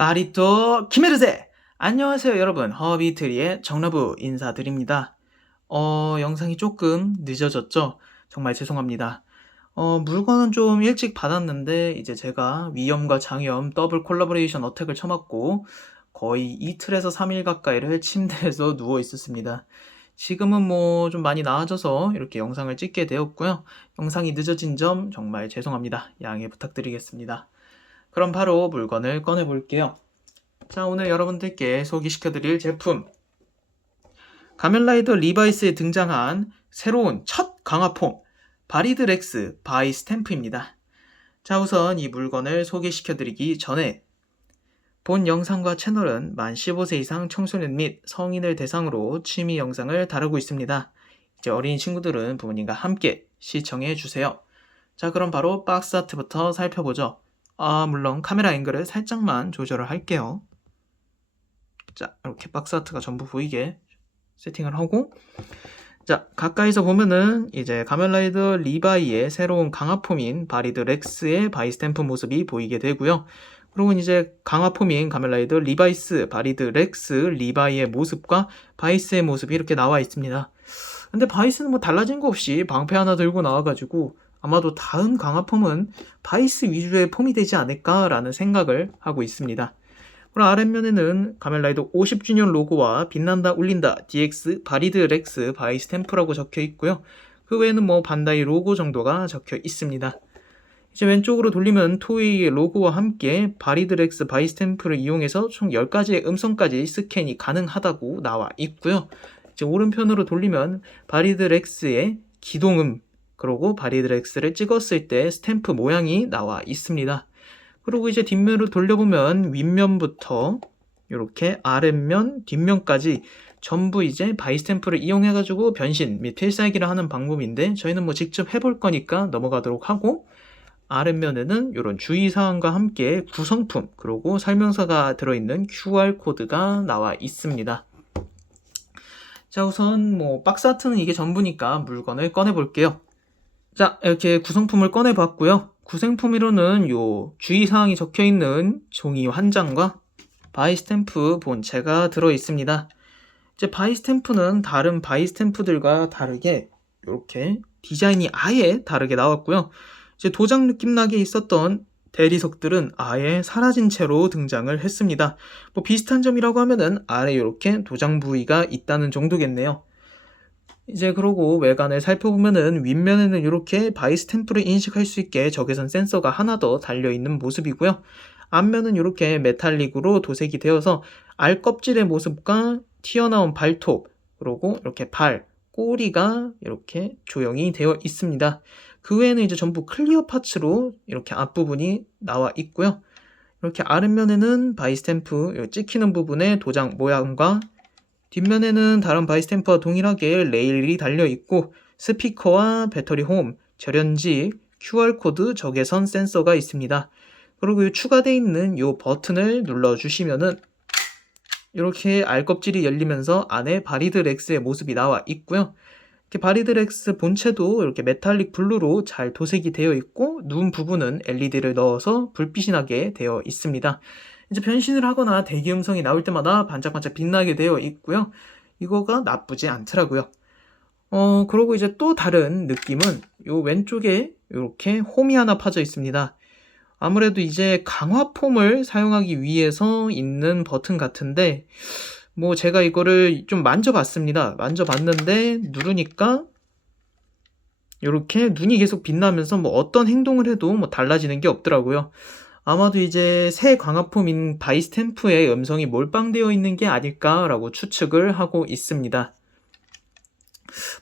바리또 키메르세! 안녕하세요 여러분, 허비트리의 정러브 인사드립니다. 영상이 조금 늦어졌죠? 정말 죄송합니다. 물건은 좀 일찍 받았는데 이제 제가 위염과 장염 더블 콜라보레이션 어택을 쳐맞고 거의 이틀에서 3일 가까이를 침대에서 누워 있었습니다. 지금은 뭐 좀 많이 나아져서 이렇게 영상을 찍게 되었고요. 영상이 늦어진 점 정말 죄송합니다. 양해 부탁드리겠습니다. 그럼 바로 물건을 꺼내 볼게요. 자, 오늘 여러분들께 소개시켜드릴 제품, 가면라이더 리바이스에 등장한 새로운 첫 강화폼 바리드렉스 바이 스탬프입니다. 자, 우선 이 물건을 소개시켜드리기 전에 본 영상과 채널은 만 15세 이상 청소년 및 성인을 대상으로 취미 영상을 다루고 있습니다. 이제 어린 친구들은 부모님과 함께 시청해 주세요. 자, 그럼 바로 박스 아트부터 살펴보죠. 물론 카메라 앵글을 살짝만 조절을 할게요. 자, 이렇게 박스 아트가 전부 보이게 세팅을 하고, 자, 가까이서 보면은 이제 가면라이더 리바이의 새로운 강화폼인 바리드렉스의 바이 스탬프 모습이 보이게 되고요. 그리고 이제 강화폼인 가면라이더 리바이스 바리드렉스 리바이의 모습과 바이스의 모습이 이렇게 나와 있습니다. 근데 바이스는 뭐 달라진 거 없이 방패 하나 들고 나와가지고 아마도 다음 강화폼은 바이스 위주의 폼이 되지 않을까라는 생각을 하고 있습니다. 그리고 아랫면에는 가면라이더 50주년 로고와 빛난다 울린다 DX 바리드렉스 바이 스탬프라고 적혀 있고요. 그 외에는 뭐 반다이 로고 정도가 적혀 있습니다. 이제 왼쪽으로 돌리면 토이의 로고와 함께 바리드렉스 바이 스탬프를 이용해서 총 10가지의 음성까지 스캔이 가능하다고 나와 있고요. 이제 오른편으로 돌리면 바리드렉스의 기동음, 그리고 바리드렉스를 찍었을 때 스탬프 모양이 나와 있습니다. 그리고 이제 뒷면으로 돌려보면 윗면부터 이렇게 아랫면, 뒷면까지 전부 이제 바이 스탬프를 이용해가지고 변신 및 필살기를 하는 방법인데 저희는 뭐 직접 해볼 거니까 넘어가도록 하고, 아랫면에는 이런 주의사항과 함께 구성품 그리고 설명서가 들어있는 QR코드가 나와 있습니다. 자, 우선 뭐 박스 아트는 이게 전부니까 물건을 꺼내 볼게요. 자, 이렇게 구성품을 꺼내 봤고요. 구성품으로는 요 주의사항이 적혀 있는 종이 한 장과 바이 스탬프 본체가 들어 있습니다. 이제 바이 스탬프는 다른 바이 스탬프들과 다르게 이렇게 디자인이 아예 다르게 나왔고요. 이제 도장 느낌 나게 있었던 대리석들은 아예 사라진 채로 등장을 했습니다. 뭐 비슷한 점이라고 하면은 아래 이렇게 도장 부위가 있다는 정도겠네요. 이제 그러고 외관을 살펴보면은 윗면에는 이렇게 바이 스탬프를 인식할 수 있게 적외선 센서가 하나 더 달려있는 모습이고요. 앞면은 이렇게 메탈릭으로 도색이 되어서 알 껍질의 모습과 튀어나온 발톱, 그리고 이렇게 발, 꼬리가 이렇게 조형이 되어 있습니다. 그 외에는 이제 전부 클리어 파츠로 이렇게 앞부분이 나와 있고요. 이렇게 아랫면에는 바이 스탬프 찍히는 부분의 도장 모양과 뒷면에는 다른 바이 스탬프와 동일하게 레일이 달려 있고 스피커와 배터리 홈, 절연지, QR코드 적외선 센서가 있습니다. 그리고 추가되어 있는 이 버튼을 눌러주시면은 이렇게 알껍질이 열리면서 안에 바리드렉스의 모습이 나와 있고요. 이렇게 바리드렉스 본체도 이렇게 메탈릭 블루로 잘 도색이 되어 있고 눈 부분은 LED를 넣어서 불빛이 나게 되어 있습니다. 이제 변신을 하거나 대기 음성이 나올 때마다 반짝반짝 빛나게 되어 있고요. 이거가 나쁘지 않더라고요. 그리고 이제 또 다른 느낌은 요 왼쪽에 이렇게 홈이 하나 파져 있습니다. 아무래도 이제 강화폼을 사용하기 위해서 있는 버튼 같은데 뭐 제가 이거를 좀 만져봤습니다. 만져봤는데 누르니까 이렇게 눈이 계속 빛나면서 뭐 어떤 행동을 해도 뭐 달라지는 게 없더라고요. 아마도 이제 새 강화폼인 바이 스탬프의 음성이 몰빵되어 있는 게 아닐까라고 추측을 하고 있습니다.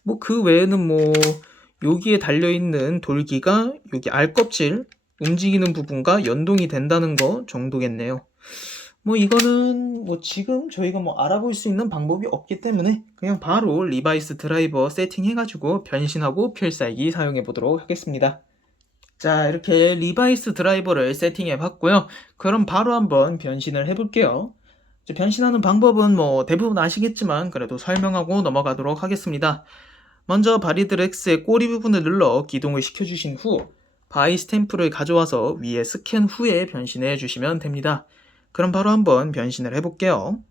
뭐 그 외에는 뭐 여기에 달려있는 돌기가 여기 알껍질 움직이는 부분과 연동이 된다는 거 정도겠네요. 뭐 이거는 뭐 지금 저희가 뭐 알아볼 수 있는 방법이 없기 때문에 그냥 바로 리바이스 드라이버 세팅해가지고 변신하고 필살기 사용해 보도록 하겠습니다. 자, 이렇게 리바이스 드라이버를 세팅해 봤고요. 그럼 바로 한번 변신을 해볼게요. 변신하는 방법은 뭐 대부분 아시겠지만 그래도 설명하고 넘어가도록 하겠습니다. 먼저 바리드렉스의 꼬리 부분을 눌러 기동을 시켜주신 후 바이 스탬프를 가져와서 위에 스캔 후에 변신해 주시면 됩니다. 그럼 바로 한번 변신을 해볼게요.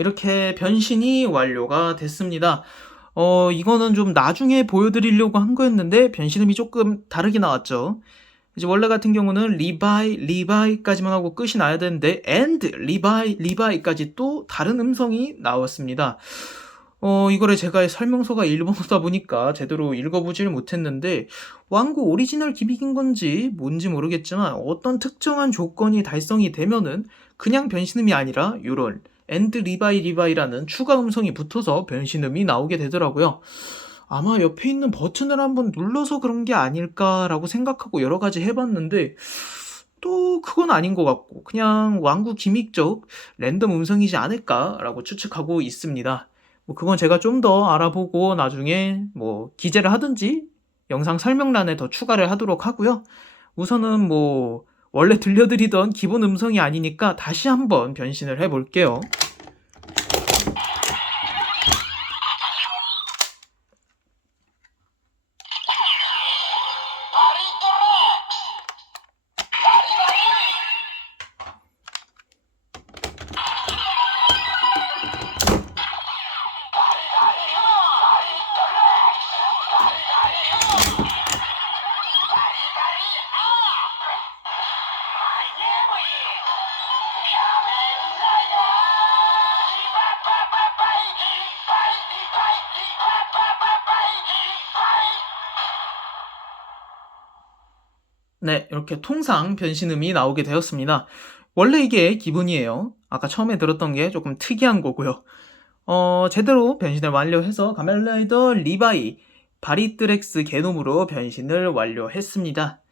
이렇게 변신이 완료가 됐습니다. 이거는 좀 나중에 보여드리려고 한 거였는데 변신음이 조금 다르게 나왔죠. 이제 원래 같은 경우는 리바이까지만 하고 끝이 나야 되는데 and 리바이까지 또 다른 음성이 나왔습니다. 이거를 제가 설명서가 일본어다 보니까 제대로 읽어보질 못했는데 왕구 오리지널 기믹인 건지 뭔지 모르겠지만 어떤 특정한 조건이 달성이 되면은 그냥 변신음이 아니라 요런 and 리바이라는 추가 음성이 붙어서 변신음이 나오게 되더라고요. 아마 옆에 있는 버튼을 한번 눌러서 그런 게 아닐까라고 생각하고 여러 가지 해봤는데 또 그건 아닌 것 같고 그냥 왕구 기믹적 랜덤 음성이지 않을까라고 추측하고 있습니다. 뭐 그건 제가 좀 더 알아보고 나중에 뭐 기재를 하든지 영상 설명란에 더 추가를 하도록 하고요. 우선은 뭐 원래 들려드리던 기본 음성이 아니니까 다시 한번 변신을 해볼게요. 네, 이렇게 통상 변신음이 나오게 되었습니다. 원래 이게 기본이에요. 아까 처음에 들었던 게 조금 특이한 거고요. 제대로 변신을 완료해서 가면라이더 리바이 바리트렉스 게놈으로 변신을 완료했습니다.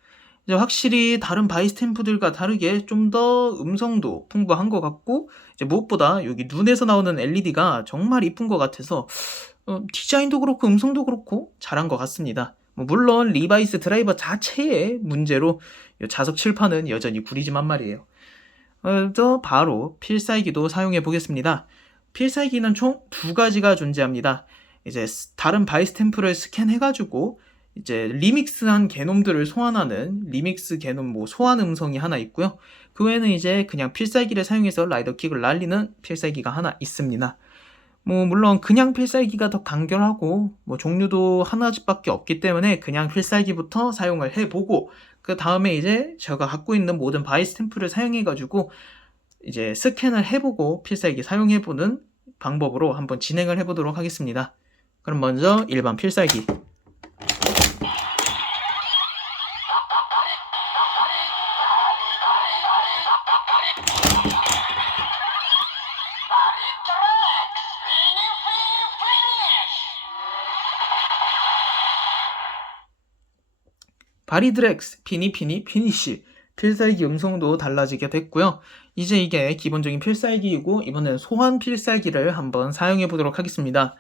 이제 확실히 다른 바이스탬프들과 다르게 좀 더 음성도 풍부한 것 같고 이제 무엇보다 여기 눈에서 나오는 LED가 정말 이쁜 것 같아서 디자인도 그렇고 음성도 그렇고 잘한 것 같습니다. 물론 리바이스 드라이버 자체의 문제로 자석 칠판은 여전히 구리지만 말이에요. 그래서 바로 필살기도 사용해 보겠습니다. 필살기는 총 두 가지가 존재합니다. 이제 다른 바이스탬프를 스캔해가지고 이제 리믹스한 게놈들을 소환하는 리믹스 게놈 뭐 소환 음성이 하나 있고요. 그 외에는 이제 그냥 필살기를 사용해서 라이더킥을 날리는 필살기가 하나 있습니다. 뭐 물론 그냥 필살기가 더 간결하고 뭐 종류도 하나밖에 없기 때문에 그냥 필살기부터 사용을 해보고 그 다음에 이제 제가 갖고 있는 모든 바이스탬프를 사용해가지고 이제 스캔을 해보고 필살기 사용해보는 방법으로 한번 진행을 해보도록 하겠습니다. 그럼 먼저 일반 필살기. 바리드렉스 피니시 필살기 음성도 달라지게 됐고요. 이제 이게 기본적인 필살기이고 이번엔 소환 필살기를 한번 사용해 보도록 하겠습니다.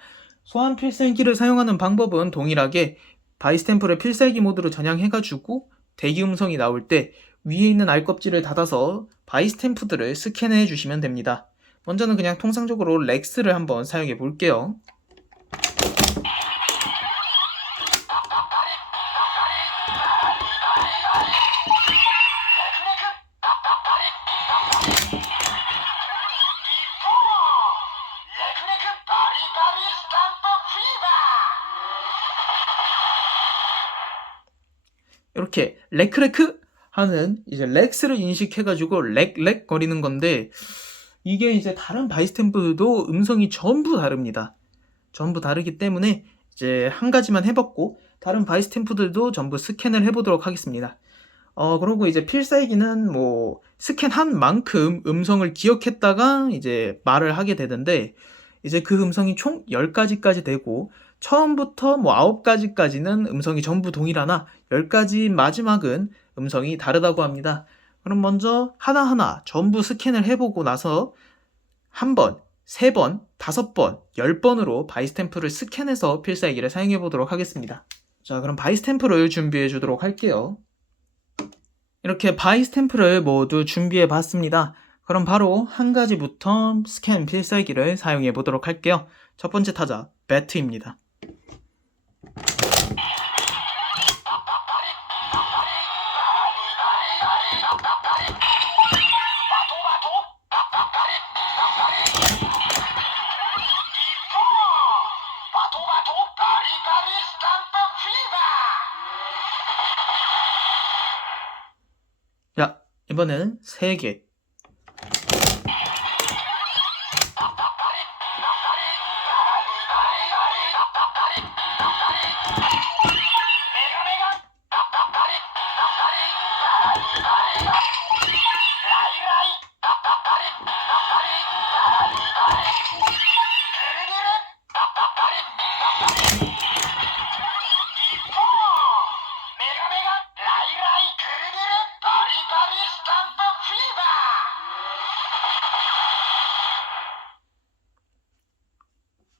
소환 필살기를 사용하는 방법은 동일하게 바이스탬프를 필살기 모드로 전향해가지고 대기 음성이 나올 때 위에 있는 알껍질을 닫아서 바이스탬프들을 스캔해 주시면 됩니다. 먼저는 그냥 통상적으로 렉스를 한번 사용해 볼게요. 이렇게 레크레크 하는 이제 렉스를 인식해가지고 렉 거리는 건데 이게 이제 다른 바이스탬프도 음성이 전부 다릅니다. 전부 다르기 때문에 이제 한 가지만 해봤고 다른 바이스탬프들도 전부 스캔을 해보도록 하겠습니다. 그리고 이제 필살기는 뭐 스캔한 만큼 음성을 기억했다가 이제 말을 하게 되는데, 이제 그 음성이 총 10가지까지 되고, 처음부터 뭐 9가지까지는 음성이 전부 동일하나 10가지 마지막은 음성이 다르다고 합니다. 그럼 먼저 하나하나 전부 스캔을 해보고 나서 한 번, 3번, 5번, 10번으로 바이스탬프를 스캔해서 필살기를 사용해 보도록 하겠습니다. 자, 그럼 바이스탬프를 준비해 주도록 할게요. 이렇게 바이스탬프를 모두 준비해 봤습니다. 그럼 바로 한 가지부터 스캔 필살기를 사용해 보도록 할게요. 첫 번째 타자, 배트입니다. 자, 이번엔 3개.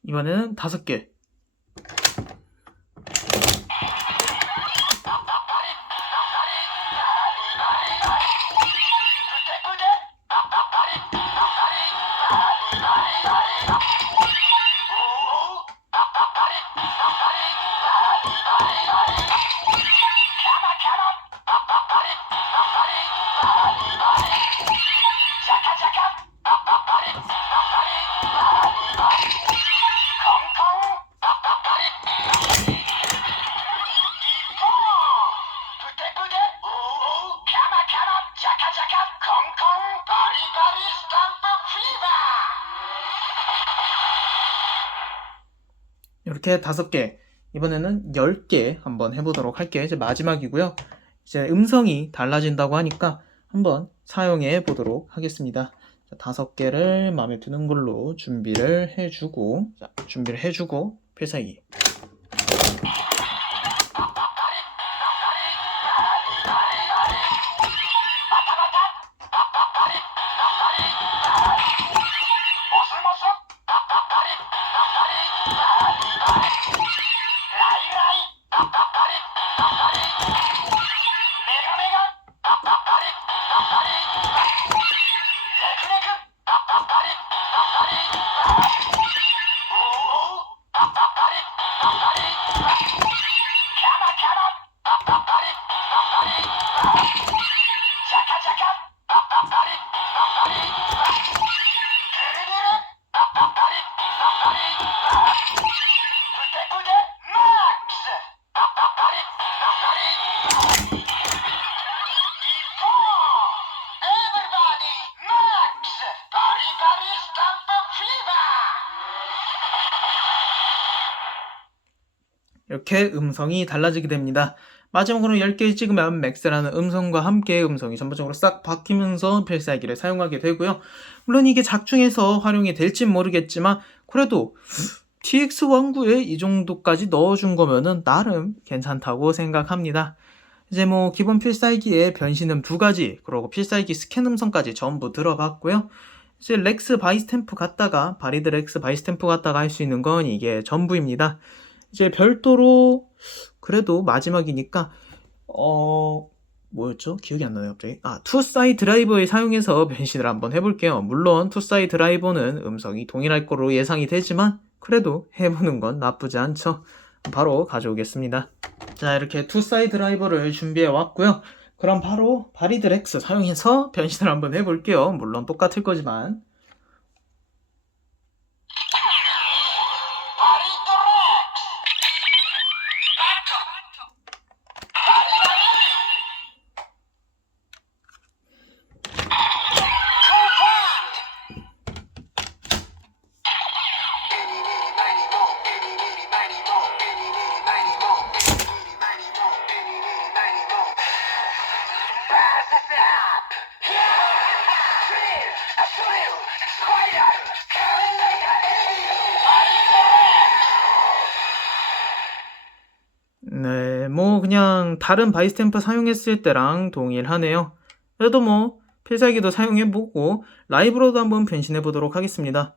이번에는 5개. 이렇게 5개. 이번에는 10개 한번 해보도록 할게요. 이제 마지막이고요. 이제 음성이 달라진다고 하니까 한번 사용해 보도록 하겠습니다. 5개를 마음에 드는 걸로 준비를 해주고, 필살기. 이렇게 음성이 달라지게 됩니다. 마지막으로 10개 찍으면 맥스라는 음성과 함께 음성이 전반적으로 싹 바뀌면서 필살기를 사용하게 되고요. 물론 이게 작중에서 활용이 될진 모르겠지만 그래도 TX 왕구에 이 정도까지 넣어준 거면은 나름 괜찮다고 생각합니다. 이제 뭐 기본 필살기에 변신음 2가지, 그리고 필살기 스캔 음성까지 전부 들어봤고요. 이제 렉스 바이스탬프 갔다가 바리드 렉스 바이스탬프 갔다가 할 수 있는 건 이게 전부입니다. 이제 별도로 그래도 마지막이니까 뭐였죠? 기억이 안 나네요 갑자기. 투사이 드라이버에 사용해서 변신을 한번 해볼게요. 물론 투사이 드라이버는 음성이 동일할 거로 예상이 되지만 그래도 해보는 건 나쁘지 않죠. 바로 가져오겠습니다. 자, 이렇게 투사이 드라이버를 준비해 왔고요. 그럼 바로 바리드 렉스 사용해서 변신을 한번 해볼게요. 물론 똑같을 거지만. 그냥 다른 바이스탬프 사용했을 때랑 동일하네요. 그래도 뭐 필살기도 사용해보고 라이브로도 한번 변신해보도록 하겠습니다.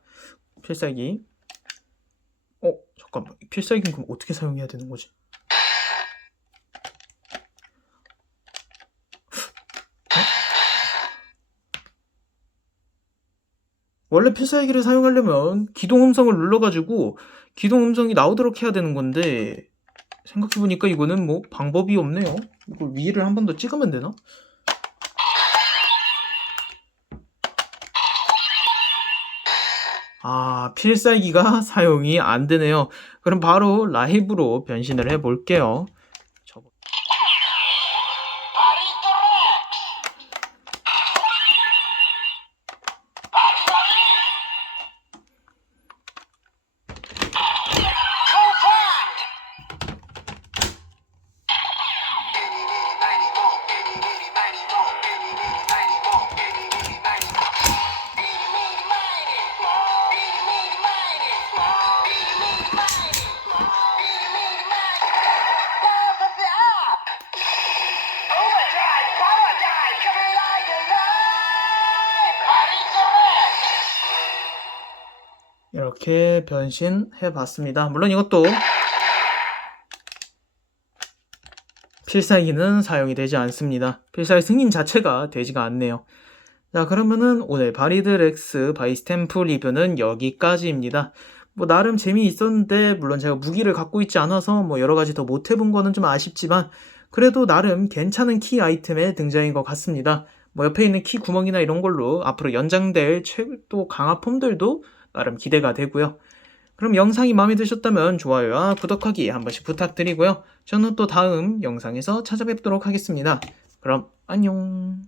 필살기. 잠깐만. 필살기는 그럼 어떻게 사용해야 되는 거지? 원래 필살기를 사용하려면 기동 음성을 눌러가지고 기동 음성이 나오도록 해야 되는 건데 생각해보니까 이거는 뭐 방법이 없네요. 이걸 위를 한 번 더 찍으면 되나? 필살기가 사용이 안 되네요. 그럼 바로 라이브로 변신을 해볼게요. 이렇게 변신해봤습니다. 물론 이것도 필살기는 사용이 되지 않습니다. 필살 승인 자체가 되지가 않네요. 자, 그러면은 오늘 바리드렉스 바이스탬프 리뷰는 여기까지입니다. 뭐 나름 재미있었는데 물론 제가 무기를 갖고 있지 않아서 뭐 여러가지 더 못해본 거는 좀 아쉽지만 그래도 나름 괜찮은 키 아이템의 등장인 것 같습니다. 뭐 옆에 있는 키 구멍이나 이런 걸로 앞으로 연장될 또 강화 폼들도 나름 기대가 되고요. 그럼 영상이 마음에 드셨다면 좋아요와 구독하기 한 번씩 부탁드리고요. 저는 또 다음 영상에서 찾아뵙도록 하겠습니다. 그럼 안녕.